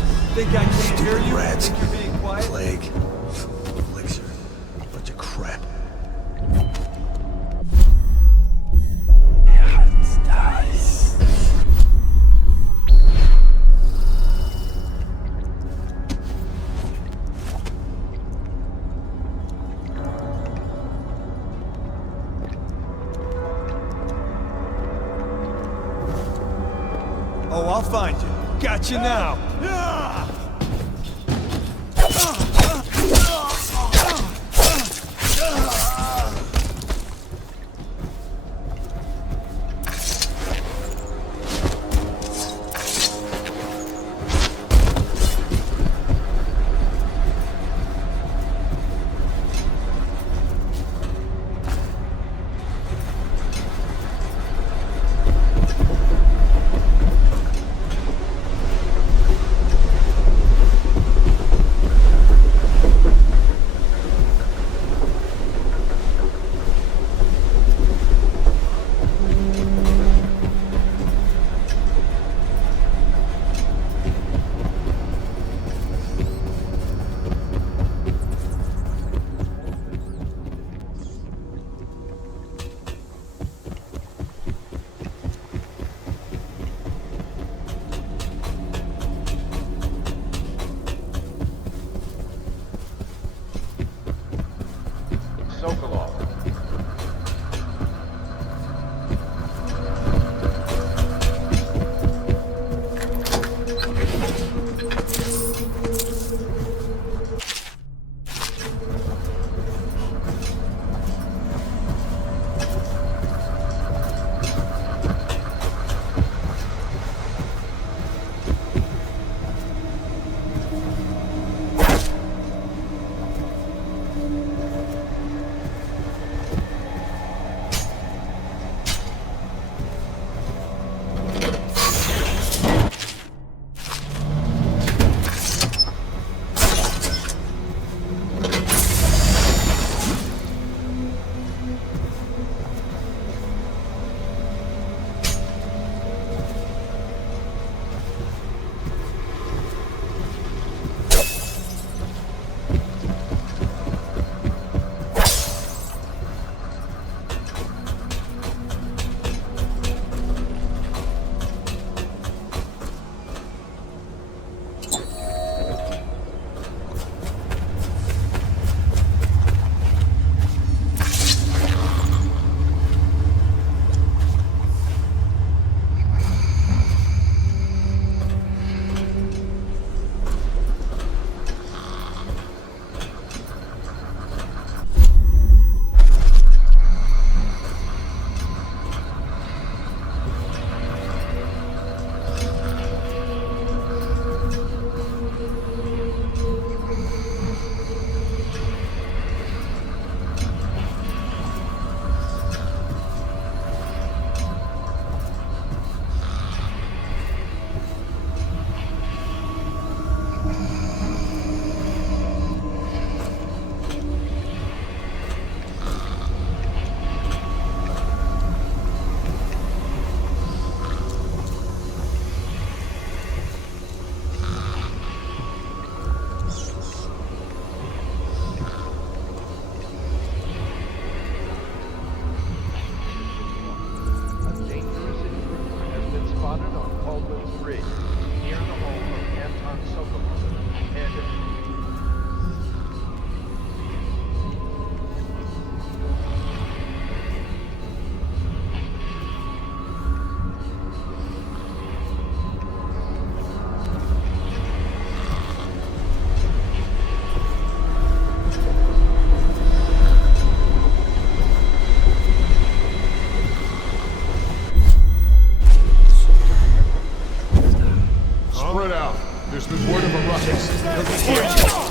rats. Think I can't hear you? Rats. Think you're being quiet? Plague. Elixir. Bunch of crap. Oh, I'll find you. Got you now. There's been word of a ruckus.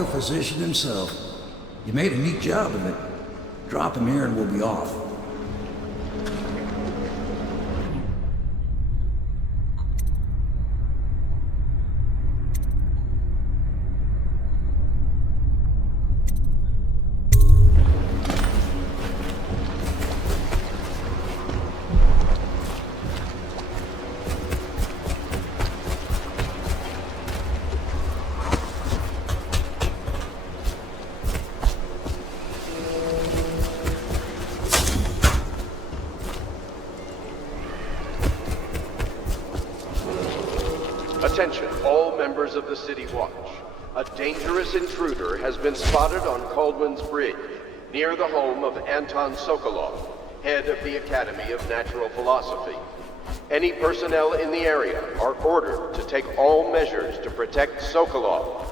royal physician himself. You made a neat job of it. Drop him here and we'll be off. Attention, all members of the City Watch. A dangerous intruder has been spotted on Coldman's Bridge, near the home of Anton Sokolov, head of the Academy of Natural Philosophy. Any personnel in the area are ordered to take all measures to protect Sokolov.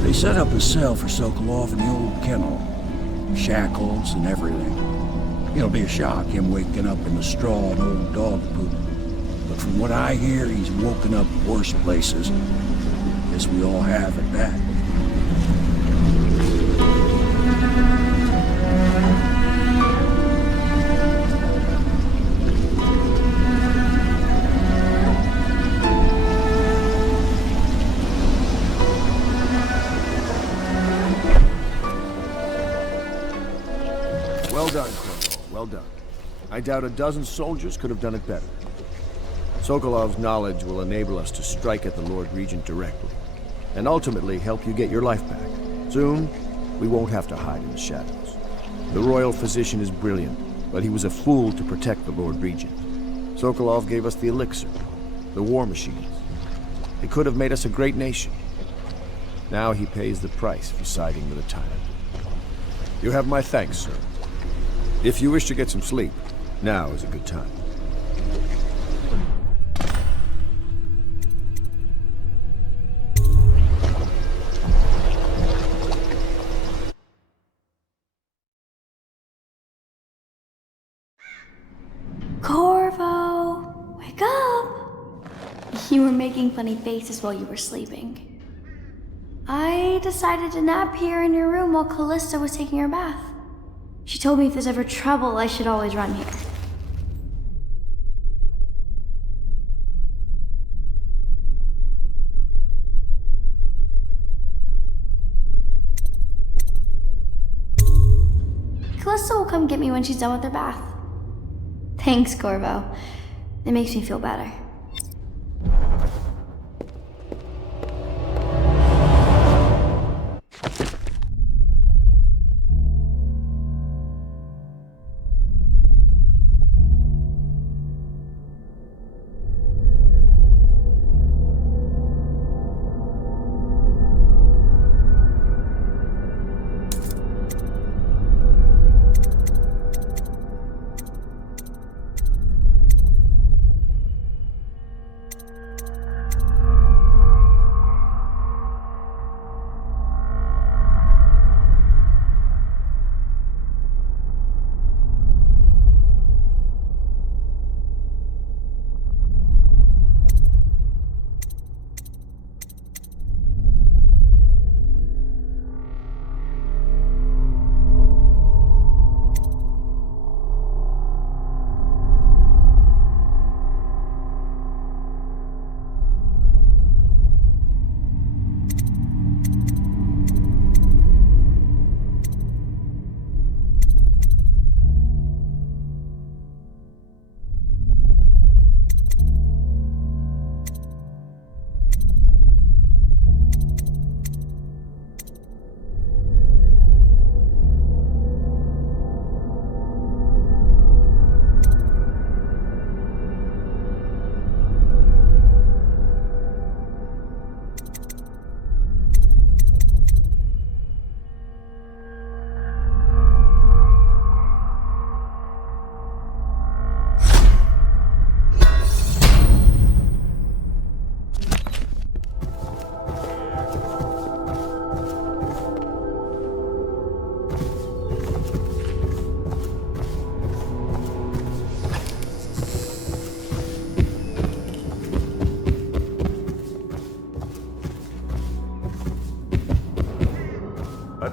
They set up a cell for Sokolov in the old kennel. Shackles and everything. It'll be a shock, him waking up in the straw and old dog poop. But from what I hear, he's woken up worse places. Guess we all have at that. Well done, Colonel. Well done. I doubt a dozen soldiers could have done it better. Sokolov's knowledge will enable us to strike at the Lord Regent directly, and ultimately help you get your life back. Soon, we won't have to hide in the shadows. The royal physician is brilliant, but he was a fool to protect the Lord Regent. Sokolov gave us the elixir, the war machines. He could have made us a great nation. Now he pays the price for siding with a tyrant. You have my thanks, sir. If you wish to get some sleep, now is a good time. Corvo, wake up! You were making funny faces while you were sleeping. I decided to nap here in your room while Callista was taking her bath. She told me if there's ever trouble, I should always run here. Callista will come get me when she's done with her bath. Thanks, Corvo. It makes me feel better.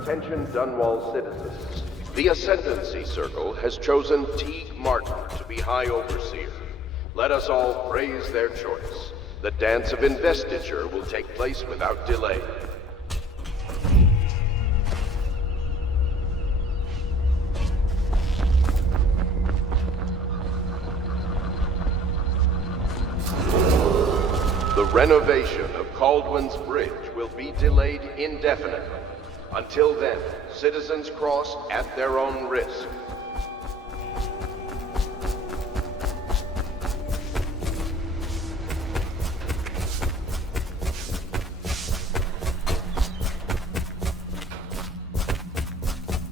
Attention Dunwall citizens. The Ascendancy Circle has chosen Teague Martin to be High Overseer. Let us all praise their choice. The dance of investiture will take place without delay. The renovation of Caldwell's Bridge will be delayed indefinitely. Until then, citizens cross at their own risk.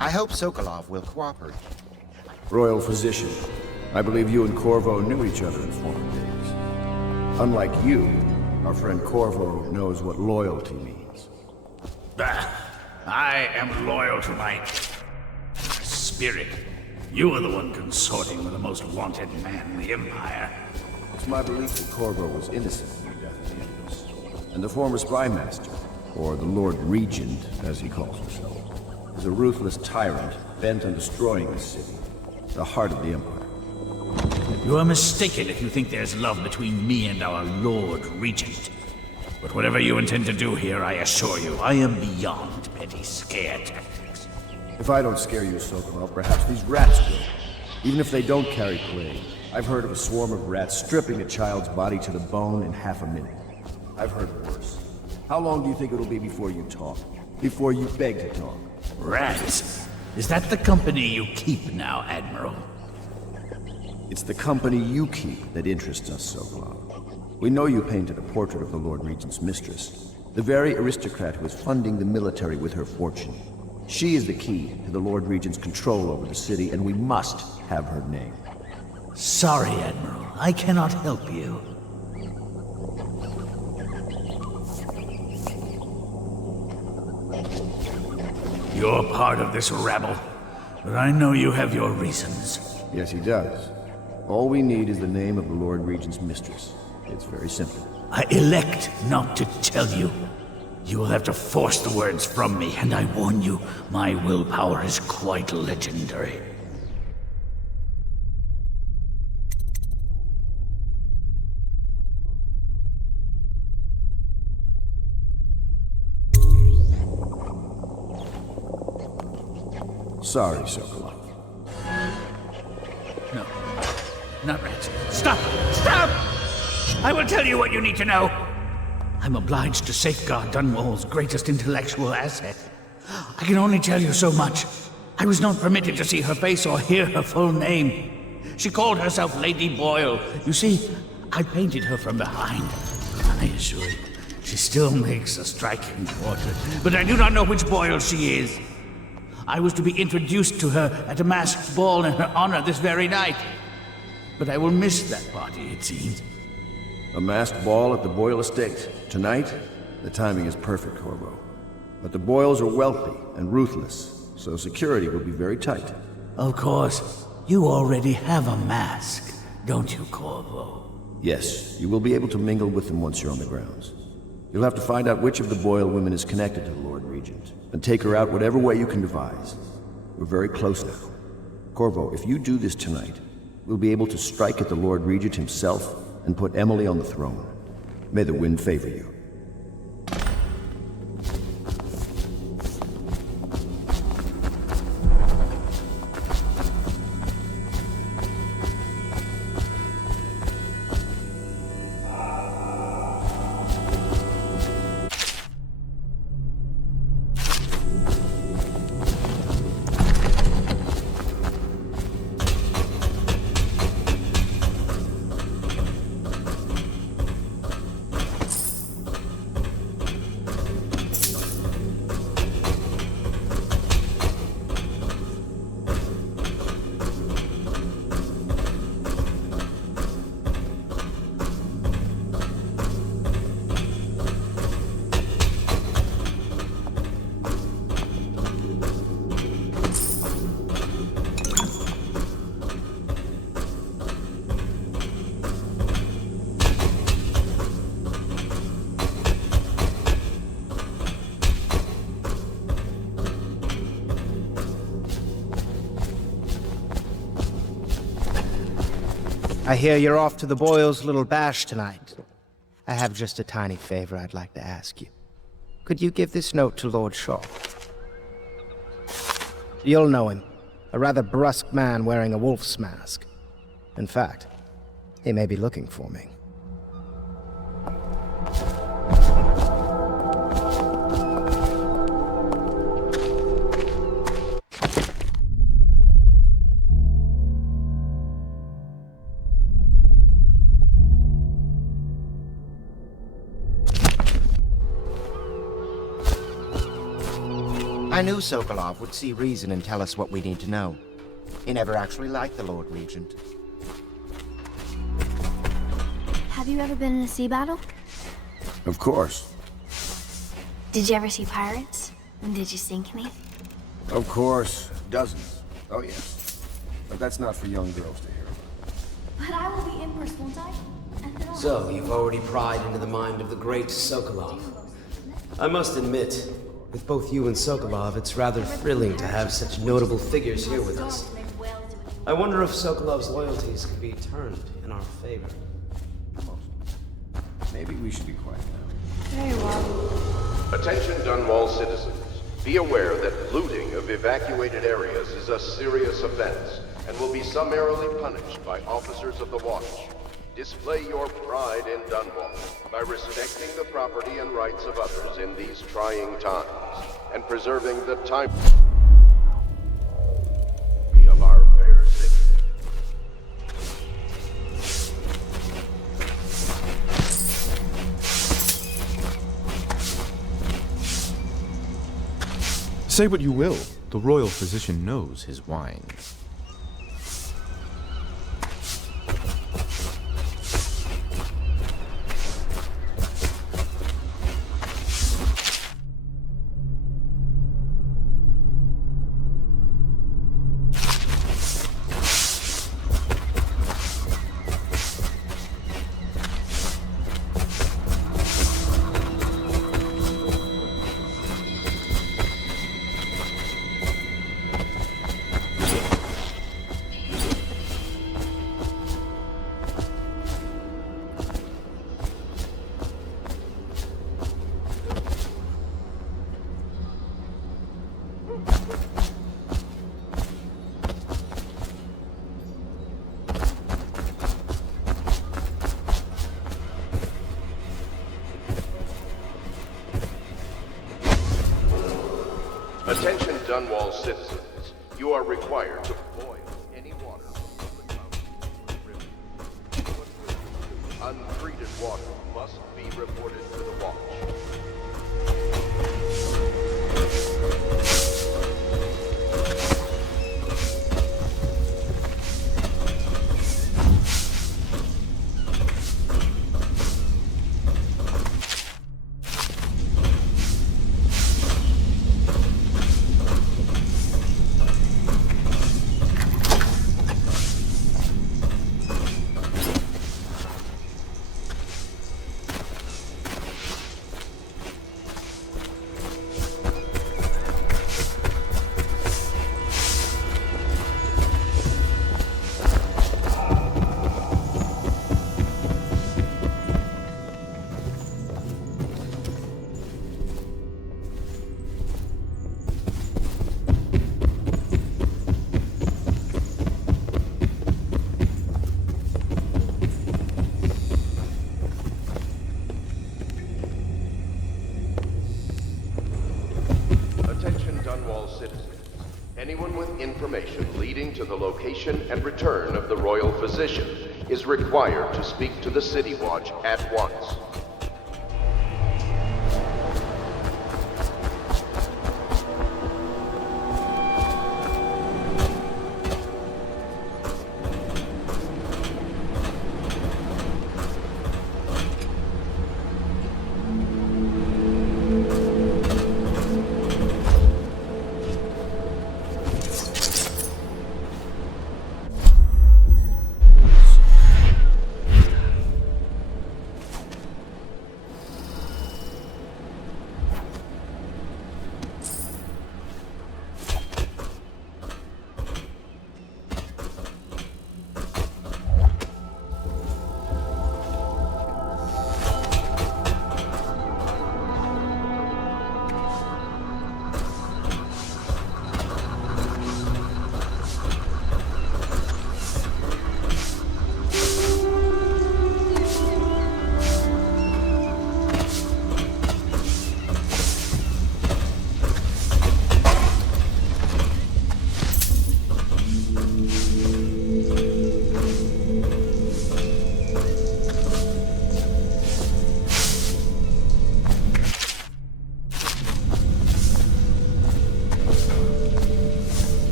I hope Sokolov will cooperate. Royal Physician, I believe you and Corvo knew each other in former days. Unlike you, our friend Corvo knows what loyalty means. I am loyal to my spirit. You are the one consorting with the most wanted man in the Empire. It's my belief that Corvo was innocent in the death of the Empress. And the former spy master, or the Lord Regent, as he calls himself, is a ruthless tyrant bent on destroying the city, the heart of the Empire. You are mistaken if you think there's love between me and our Lord Regent. But whatever you intend to do here, I assure you, I am beyond petty scare tactics. If I don't scare you, Sokolov, perhaps these rats will. Even if they don't carry plague, I've heard of a swarm of rats stripping a child's body to the bone in half a minute. I've heard worse. How long do you think it'll be before you talk? Before you beg to talk? Rats? Is that the company you keep now, Admiral? It's the company you keep that interests us, Sokolov. We know you painted a portrait of the Lord Regent's mistress, the very aristocrat who is funding the military with her fortune. She is the key to the Lord Regent's control over the city, and we must have her name. Sorry, Admiral. I cannot help you. You're part of this rabble, but I know you have your reasons. Yes, he does. All we need is the name of the Lord Regent's mistress. It's very simple. I elect not to tell you. You will have to force the words from me, and I warn you, my willpower is quite legendary. Sorry, Sokolov. No, not rats. Stop! Stop! I will tell you what you need to know. I'm obliged to safeguard Dunwall's greatest intellectual asset. I can only tell you so much. I was not permitted to see her face or hear her full name. She called herself Lady Boyle. You see, I painted her from behind. I assure you, she still makes a striking portrait, but I do not know which Boyle she is. I was to be introduced to her at a masked ball in her honor this very night. But I will miss that party, it seems. A masked ball at the Boyle estate. Tonight? The timing is perfect, Corvo. But the Boyles are wealthy and ruthless, so security will be very tight. Of course. You already have a mask, don't you, Corvo? Yes, you will be able to mingle with them once you're on the grounds. You'll have to find out which of the Boyle women is connected to the Lord Regent, and take her out whatever way you can devise. We're very close now. Corvo, if you do this tonight, we'll be able to strike at the Lord Regent himself and put Emily on the throne. May the wind favor you. I hear you're off to the Boyles' little bash tonight. I have just a tiny favor I'd like to ask you. Could you give this note to Lord Shaw? You'll know him. A rather brusque man wearing a wolf's mask. In fact, he may be looking for me. I knew Sokolov would see reason and tell us what we need to know. He never actually liked the Lord Regent. Have you ever been in a sea battle? Of course. Did you ever see pirates? And did you sink any? Of course. Dozens. Oh, yes. But that's not for young girls to hear about. But I will be Empress, won't I? And then I'll So, you've already pried into the mind of the great Sokolov. I must admit, with both you and Sokolov, it's rather thrilling to have such notable figures here with us. I wonder if Sokolov's loyalties could be turned in our favor. Maybe we should be quiet now. Very well. Attention Dunwall citizens. Be aware that looting of evacuated areas is a serious offense and will be summarily punished by officers of the Watch. Display your pride in Dunwall by respecting the property and rights of others in these trying times and preserving the time of our fair city. Say what you will, the royal physician knows his wine. Attention Dunwall citizens. You are required to boil any water from the fountain or river. Untreated water must be reported to the Watch. Anyone with information leading to the location and return of the royal physician is required to speak to the City Watch at once.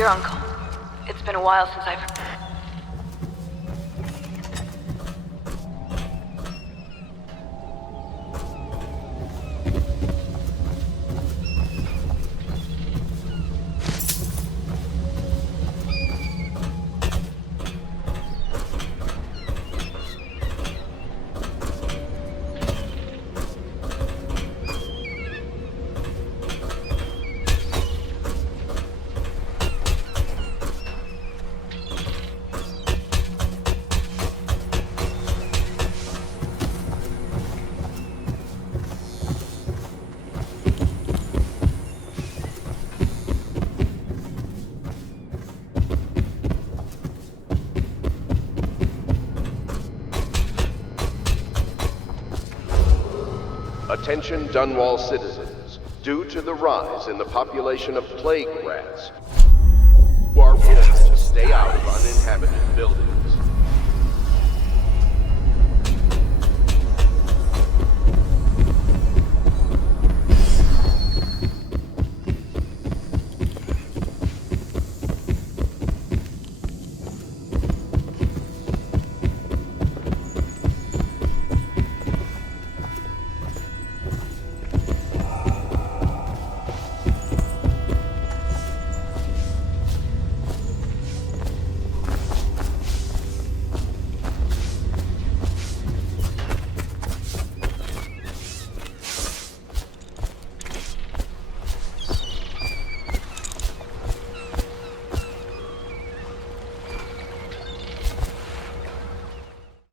Dear Uncle, it's been a while since I've... Attention Dunwall citizens. Due to the rise in the population of plague rats, you are warned to stay out of uninhabited buildings.